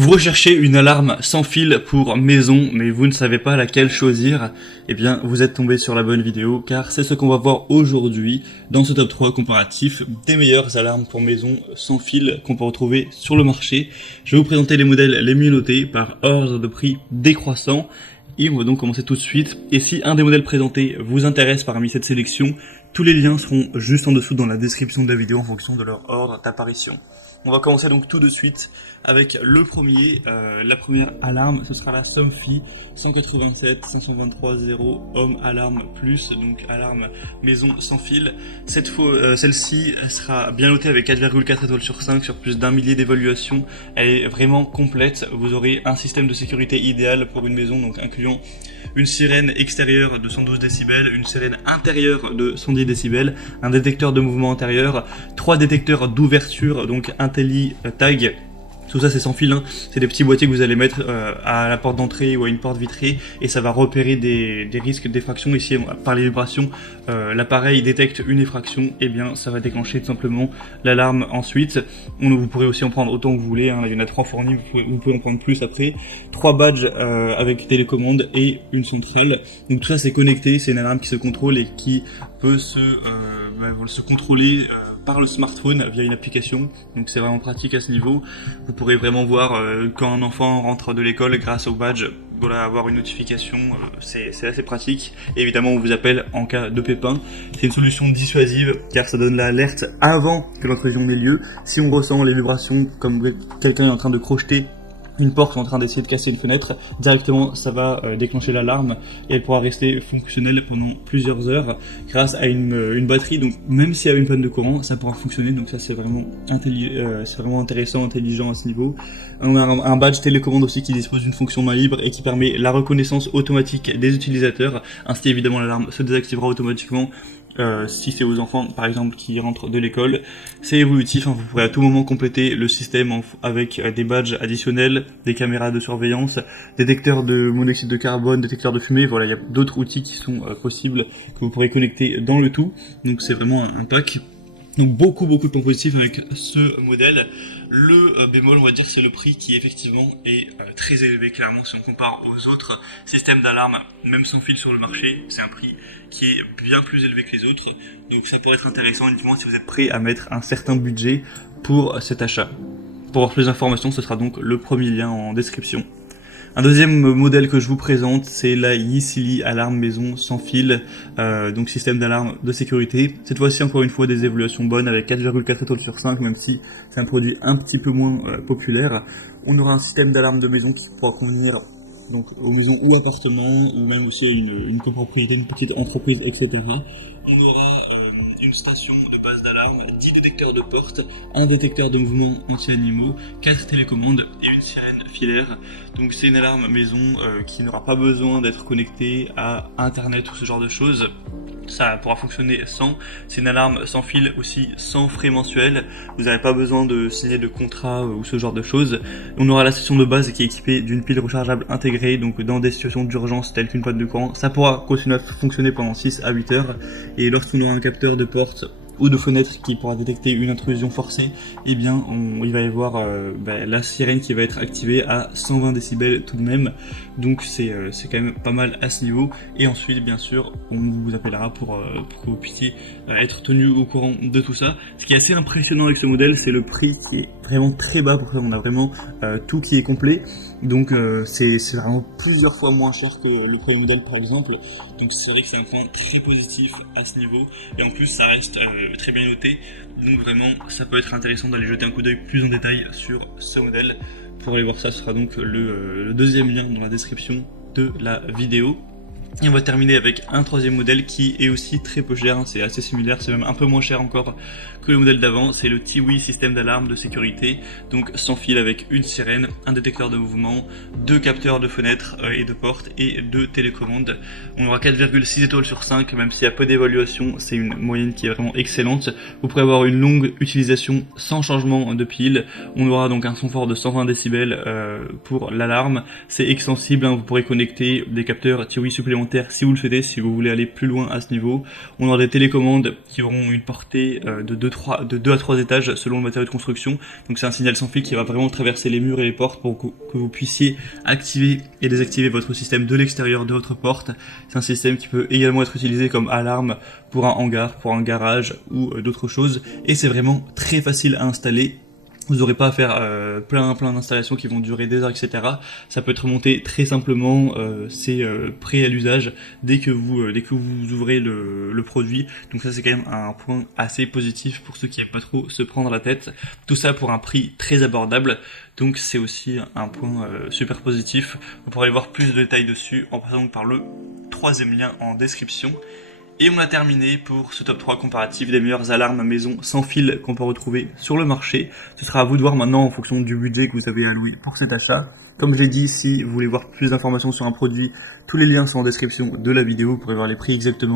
Vous recherchez une alarme sans fil pour maison, mais vous ne savez pas laquelle choisir. Eh bien, vous êtes tombé sur la bonne vidéo, car c'est ce qu'on va voir aujourd'hui dans ce top 3 comparatif des meilleures alarmes pour maison sans fil qu'on peut retrouver sur le marché. Je vais vous présenter les modèles les mieux notés par ordre de prix décroissant. Et on va donc commencer tout de suite. Et si un des modèles présentés vous intéresse parmi cette sélection, tous les liens seront juste en dessous dans la description de la vidéo en fonction de leur ordre d'apparition. On va commencer donc tout de suite avec le premier, la première alarme, ce sera la Somfy 187 523 0 Home Alarm Plus, donc alarme maison sans fil. Celle-ci sera bien notée avec 4,4 étoiles sur 5 sur plus d'un millier d'évaluations. Elle est vraiment complète, vous aurez un système de sécurité idéal pour une maison, donc incluant une sirène extérieure de 112 décibels, une sirène intérieure de 110 décibels, un détecteur de mouvement intérieur, 3 détecteurs d'ouverture, donc IntelliTag. Tout ça c'est sans fil, hein. C'est des petits boîtiers que vous allez mettre à la porte d'entrée ou à une porte vitrée et ça va repérer des risques d'effraction. Ici par les vibrations, l'appareil détecte une effraction, et bien ça va déclencher tout simplement l'alarme ensuite. Vous pourrez aussi en prendre autant que vous voulez, hein. Il y en a 3 fournis, vous pouvez en prendre plus après. 3 badges avec télécommande et une centrale. Donc tout ça c'est connecté, c'est une alarme qui se contrôle et qui peut se contrôler par le smartphone via une application, donc c'est vraiment pratique à ce niveau. Vous pourrez vraiment voir quand un enfant rentre de l'école grâce au badge, voilà, avoir une notification, c'est assez pratique. Et évidemment on vous appelle en cas de pépin. C'est une solution dissuasive car ça donne l'alerte avant que l'intrusion n'ait lieu. Si on ressent les vibrations comme quelqu'un est en train de crocheter une porte ou en train d'essayer de casser une fenêtre, directement ça va déclencher l'alarme et elle pourra rester fonctionnelle pendant plusieurs heures grâce à une batterie. Donc même s'il y a une panne de courant, ça pourra fonctionner. Donc ça c'est vraiment intéressant, intelligent à ce niveau. On a un badge télécommande aussi qui dispose d'une fonction main libre et qui permet la reconnaissance automatique des utilisateurs. Ainsi évidemment l'alarme se désactivera automatiquement si c'est aux enfants par exemple qui rentrent de l'école. C'est évolutif, hein, vous pourrez à tout moment compléter le système avec des badges additionnels, des caméras de surveillance, détecteurs de monoxyde de carbone, détecteurs de fumée. Voilà, il y a d'autres outils qui sont possibles que vous pourrez connecter dans le tout. Donc c'est vraiment un pack. Donc beaucoup de points positifs avec ce modèle. Le bémol, on va dire, c'est le prix qui effectivement est très élevé. Clairement, si on compare aux autres systèmes d'alarme, même sans fil sur le marché, c'est un prix qui est bien plus élevé que les autres. Donc ça pourrait être intéressant uniquement si vous êtes prêt à mettre un certain budget pour cet achat. Pour avoir plus d'informations, ce sera donc le premier lien en description. Un deuxième modèle que je vous présente, c'est la Yisili alarme maison sans fil, donc système d'alarme de sécurité. Cette fois-ci, encore une fois, des évaluations bonnes avec 4,4 étoiles sur 5, même si c'est un produit un petit peu moins populaire. On aura un système d'alarme de maison qui pourra convenir donc aux maisons ou appartements, ou même aussi à une copropriété, une petite entreprise, etc. On aura une station de base d'alarme, 10 détecteurs de porte, un détecteur de mouvement anti-animaux, 4 télécommandes et une sirène filaire. Donc c'est une alarme maison qui n'aura pas besoin d'être connectée à internet ou ce genre de choses. Ça pourra fonctionner sans. C'est une alarme sans fil aussi, sans frais mensuels. Vous n'avez pas besoin de signer de contrat ou ce genre de choses. On aura la station de base qui est équipée d'une pile rechargeable intégrée, donc dans des situations d'urgence telles qu'une panne de courant, ça pourra continuer à fonctionner pendant 6 à 8 heures. Et lorsqu'on aura un capteur de porte ou de fenêtre qui pourra détecter une intrusion forcée, eh bien il va y avoir la sirène qui va être activée à 120 décibels tout de même. Donc c'est quand même pas mal à ce niveau. Et ensuite bien sûr on vous appellera pour que vous puissiez être tenu au courant de tout ça. Ce qui est assez impressionnant avec ce modèle, c'est le prix qui est vraiment très bas. Pour ça on a vraiment tout qui est complet. Donc c'est vraiment plusieurs fois moins cher que le premier modèle par exemple. Donc c'est vrai que c'est un point très positif à ce niveau. Et en plus ça reste très bien noté. Donc vraiment ça peut être intéressant d'aller jeter un coup d'œil plus en détail sur ce modèle. Pour aller voir ça, ce sera donc le deuxième lien dans la description de la vidéo. Et on va terminer avec un troisième modèle qui est aussi très peu cher, hein. C'est assez similaire, c'est même un peu moins cher encore que le modèle d'avant. C'est le TiWi système d'alarme de sécurité, donc sans fil avec une sirène, un détecteur de mouvement, 2 capteurs de fenêtres et de portes et 2 télécommandes. On aura 4,6 étoiles sur 5, même s'il y a peu d'évaluation, c'est une moyenne qui est vraiment excellente. Vous pourrez avoir une longue utilisation sans changement de pile. On aura donc un son fort de 120 décibels pour l'alarme. C'est extensible, hein. Vous pourrez connecter des capteurs TiWi supplémentaires supplémentaires si vous le souhaitez, si vous voulez aller plus loin à ce niveau. On aura des télécommandes qui auront une portée de 2 à 3 étages selon le matériau de construction. Donc c'est un signal sans fil qui va vraiment traverser les murs et les portes pour que vous puissiez activer et désactiver votre système de l'extérieur de votre porte. C'est un système qui peut également être utilisé comme alarme pour un hangar, pour un garage ou d'autres choses. Et c'est vraiment très facile à installer. Vous n'aurez pas à faire plein d'installations qui vont durer des heures, etc. Ça peut être monté très simplement, c'est prêt à l'usage dès que vous ouvrez le produit. Donc ça c'est quand même un point assez positif pour ceux qui n'aiment pas trop se prendre la tête. Tout ça pour un prix très abordable. Donc c'est aussi un point super positif. Vous pourrez aller voir plus de détails dessus en passant par le 3e lien en description. Et on a terminé pour ce top 3 comparatif des meilleures alarmes maison sans fil qu'on peut retrouver sur le marché. Ce sera à vous de voir maintenant en fonction du budget que vous avez alloué pour cet achat. Comme je l'ai dit, si vous voulez voir plus d'informations sur un produit, tous les liens sont en description de la vidéo, vous pourrez voir les prix exactement.